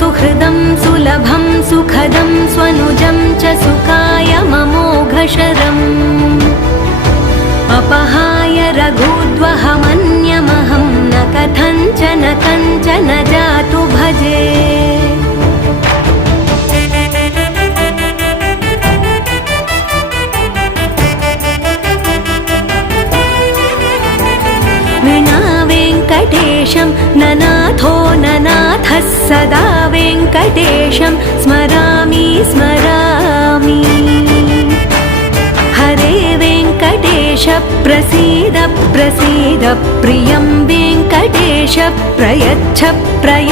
सुहृदं सुलभं सुखदं स्वनुजं च सुखाय ममोघशरम् अपहाय रघुद्वहमन्यमहं न कथञ्चन कञ्चन जातु भजे। विना वेङ्कटेशं ननाथो ननाथः सदा वेङ्कटेशं स्मरामि स्मरामि। हरे वेङ्कटेश प्रसीद प्रसीद प्रियं वेङ्कटेश प्रयच्छ प्रयच्छ।